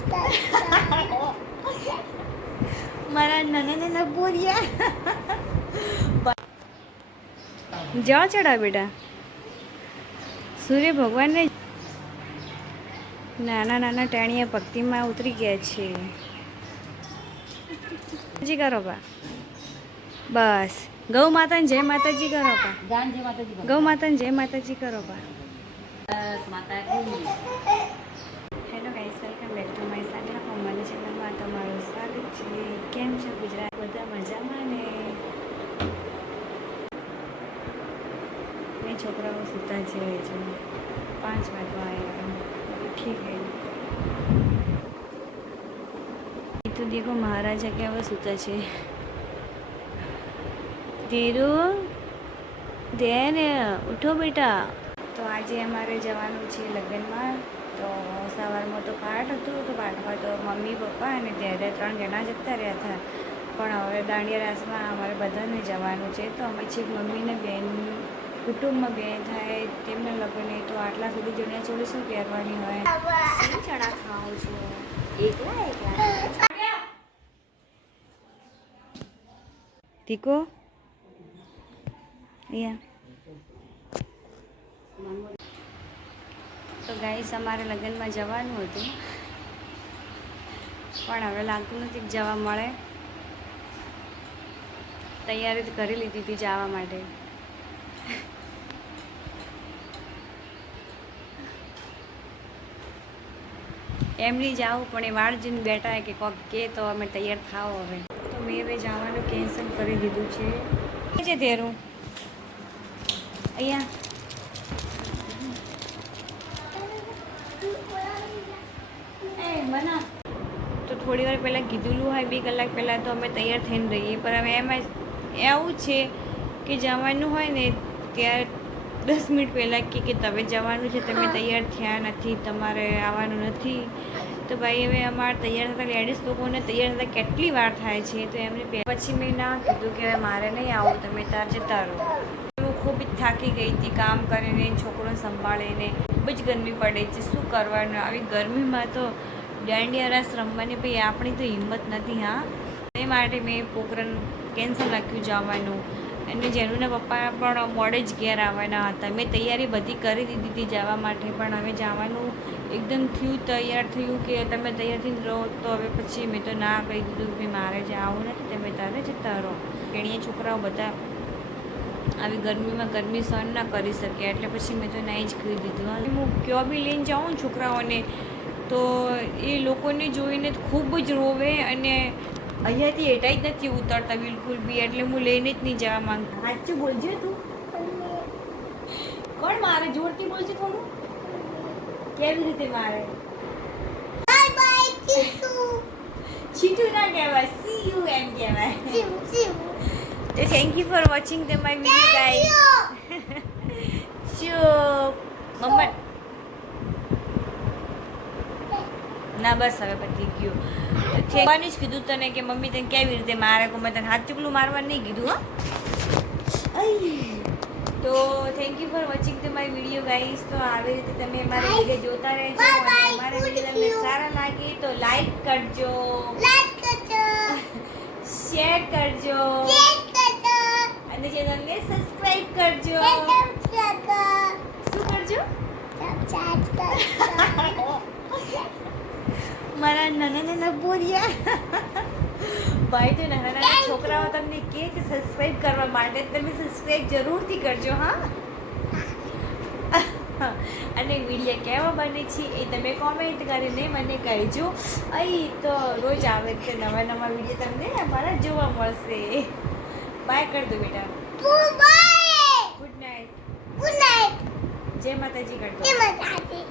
મારા નાના નાના બોરિયા. જાઓ ચડા બેટા. સૂર્ય ભગવાનને નાના નાના ટેણીયા ભક્તિમાં ઉતરી ગયા છે. જી કરો બા. બસ. ગૌ માતાને જય માતાજી કરો બા. ગૌ માતાને જય માતાજી કરો બા. માતા welcome back to my channel હોમવાની ચેનલમાં તમારું સ્વાગત છે. કેમ છો ગુજરાત? બધા મજામાં ને? મેં છોકરાઓ સૂતા છે હજુ. પાંચ વાગવા આવ્યા. ઉઠી ગઈ. એ તો દેખો મહારાજા કેવા સૂતા છે. ધીરુ, ધ્યાન, ઉઠો બેટા. તો આજે અમારે જવાનું છે લગ્નમાં. તો પાઠ હતું, તો પાઠમાં તો મમ્મી, પપ્પા અને ત્યારે ત્રણ જણા જતા રહ્યા હતા. પણ હવે દાંડિયા રાસમાં અમારે બધાને જવાનું છે, તો અમે છેક મમ્મીને બેન, કુટુંબમાં બેન થાય, તેમના લગ્ન તો આટલા સુધી જણ્યા ચોળી શું પહેરવાની હોય? ચણા ખાઉં છું? એકલા એકલા? ટીકો અહીંયા. તો ગાઈસ અમારે લગ્નમાં જવાનું હતું. પણ હવે લાગતું નથી જવા મળે. તૈયારી કરી લીધી હતી જવા માટે. એમની જાવું પણ એ વાળ જઈને બેઠા કે કોક કે તો અમે તૈયાર થાવ હવે. તો મેં હવે જવાનું કેન્સલ કરી દીધું છે. છે તેરું અહીંયા. બના. તો થોડી વાર પહેલાં કીધેલું હોય બે કલાક પહેલાં તો અમે તૈયાર થઈને રહીએ. પણ હવે એમાં એવું છે કે જવાનું હોય ને ત્યારે દસ મિનિટ પહેલાં કે કે તમે જવાનું છે તમે તૈયાર થયા નથી તમારે આવવાનું નથી. તો ભાઈ હવે અમારે તૈયાર થતા લેડીઝ લોકોને તૈયાર થતાં કેટલી વાર થાય છે તો એમને પછી મેં ના કીધું કે હવે મારે નહીં આવું તમે તાર જતા રહો. હું ખૂબ જ થાકી ગઈ હતી કામ કરીને છોકરો સંભાળીને ખૂબ જ ગરમી પડે છે શું કરવાનું? આવી ગરમીમાં તો દાંડિયા રાસ રમવાની ભાઈ આપણી તો હિંમત નથી, હા. એ માટે મેં પોકરણ કેન્સલ રાખ્યું જવાનું. અને જેનુના પપ્પા પણ મોડે જ ઘેર આવવાના હતા. મેં તૈયારી બધી કરી દીધી હતી જવા માટે, પણ હવે જવાનું એકદમ થયું, તૈયાર થયું કે તમે તૈયાર થઈને રહો તો હવે પછી મેં તો ના કહી દીધું કે મારે જે આવું નથી, તમે તારે જતા રહો. એણીએ છોકરાઓ બધા આવી ગરમીમાં ગરમી સહન ના કરી શકે એટલે પછી મેં તો નહીં જ કહી દીધું. હું કયો બી લઈને જાઉં છોકરાઓને તો એ લોકોને જોઈને ખૂબ જ રોવે અને અહીંયાથી હેઠાઈ જ નથી ઉતરતા બિલકુલ બી એટલે હું લઈને જ નહીં જવા માંગતી. સાચું બોલજે તું. કોણ મારે? જોરથી બોલજે થોડું. કેવી રીતે મારે? છીટુ ના કહેવાય. સી યુ એમ કહેવાય. તો thank you for watching the my video guys ચો મમ્મા ના બસ હવે પતી ગયું. થેવાની જ કીધું તને કે મમ્મી તને કેવી રીતે મારે કો મેં તને હાથ ચૂકલું મારવા નહીં કીધું હા. તો thank you for watching the my video guys તો આવી રીતે તમે મારા વીડિયો જોતા રહેજો અને અમારા વીડિયો તમને સારા લાગે તો લાઈક કરજો. શેર કરજો. અને ચેનલને સબસ્ક્રાઇબ કરજો. શું કરજો. મારા નાના નાના બોરિયા. ભાઈ તો નાના નાના છોકરાઓ તમને કે છે સબસ્ક્રાઇબ કરવા માટે તમે સબસ્ક્રાઇબ જરૂરથી કરજો હા? અને વીડિયો કેવા બને છે એ તમે કોમેન્ટ કરીને મને કહેજો. અહીં તો રોજ આવે તે નવા નવા વીડિયો તમને અમારા જોવા મળશે. બાય કરજો દો બેટા. ગુડ નાઇટ જય માતાજી કરતો જય kasih.